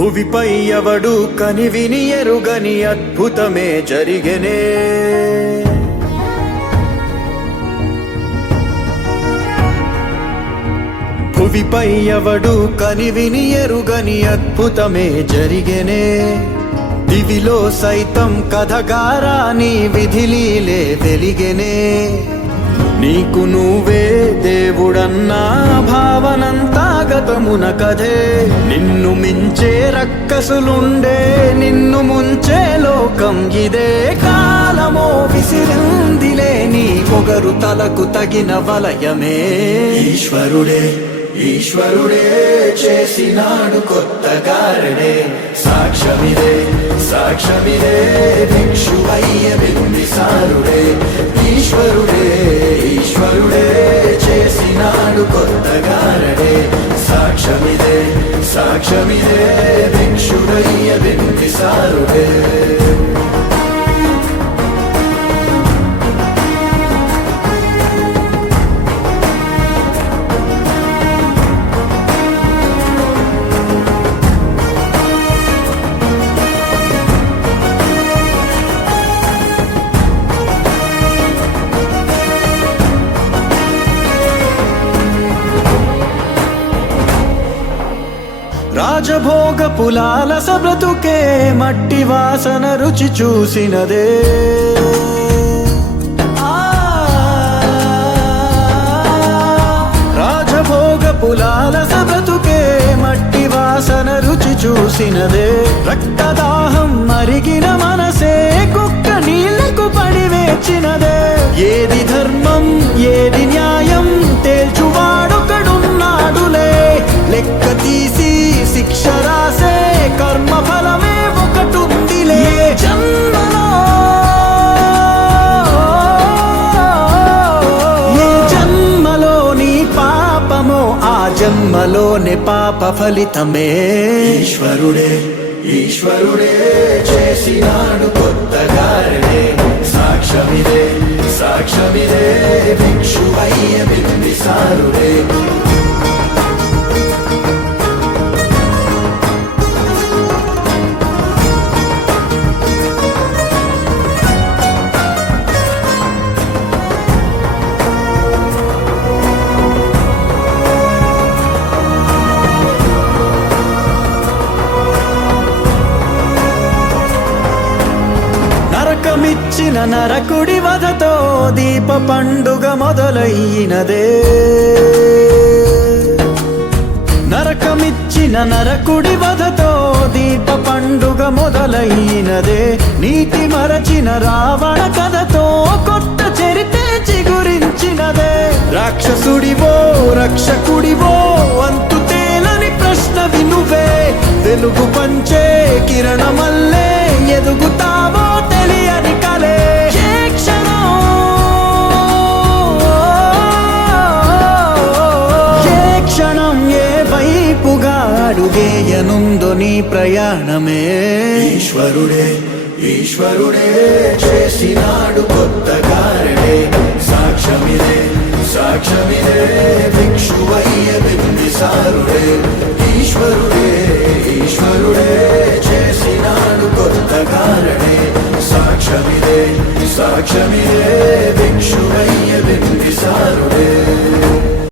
భువిపై ఎవడు కనివిని ఎరుగని అద్భుతమే జరిగెనే. భువిపై ఎవడు కనివిని ఎరుగని అద్భుతమే జరిగెనే. దివిలో సైతం కథగారా నీ విధిలీలే వెలిగెనే. నీకు నువ్వే దేవుడన్నా భావనంతా గతమున కథే. నిన్ను మించే రక్కసులుండే, నిన్ను ముంచే లోకం ఇదే. కాలమో విసిరిందిలే నీ పొగరు తలకు తగిన వలయమే. ఈశ్వరుడే ఈశ్వరుడే చేసినాడు కొత్త గారడే. సాక్ష్యమిదే సాక్ష్యమిదే భిక్షువయ్య బింబిసారుడే. ఈశ్వరుడే ఈశ్వరుడే చేసినాడు కొత్త గారడే. సాక్ష్యమిదే సాక్ష్యమిదే భిక్షువయ్య బింబిసారుడే. రాజభోగ పులాల సబ్రతుకే మట్టి వాసన రుచి చూసినదే. రాజభోగ పులాల సబ్రతుకే మట్టి వాసన రుచి చూసినదే. రక్తదాహం మరిగిన మనసే కుక్క నీళ్లకు పడి వేచినదే. ఏది ధర్మం ఏది న్యాయం తేల్చువాడొకడున్నాడులే. లెక్క తీసి శిక్ష రాసే కర్మ ఫలమే ఒకటుందిలే. జన్మలో ఏ జన్మలోని పాపమో ఆ జన్మలోని పాప ఫలితమే. ఈశ్వరుడే ఈశ్వరుడే చేసినాడు కొత్త గారడే. సాక్ష్యమిదే సాక్ష్యమిదే భిక్షువయ్య బింబిసారుడే. నరకమిచ్చిన నరకుడి వధతో దీప పండుగ మొదలయ్యినదే. నరకమిచ్చిన నరకుడి వధతో దీప పండుగ మొదలయ్యినదే. నీతి మరచిన రావణ కథతో కొత్త చరితే చిగురించినదే. రాక్షసుడివో రక్షకుడివో అంతు తేలని ప్రశ్న వినువే. వెలుగు పంచే కిరణమల్లే ఎదుగుతావో తెలియని కలే. ఏ క్షణం ఏ క్షణం ఏ వైపుగా అడుగేయనుందో నీ ప్రయాణమే. ఈశ్వరుడే ఈశ్వరుడే చేసినాడు కొత్త గారడే. సాక్ష్యమిదే సాక్ష్యమిదే భిక్షువయ్య బింబిసారుడే. ఈశ్వరుడే ఈశ్వరుడే చేసినాడు కొత్త గారడే. సాక్ష్యమిదే సాక్ష్యమిదే భిక్షు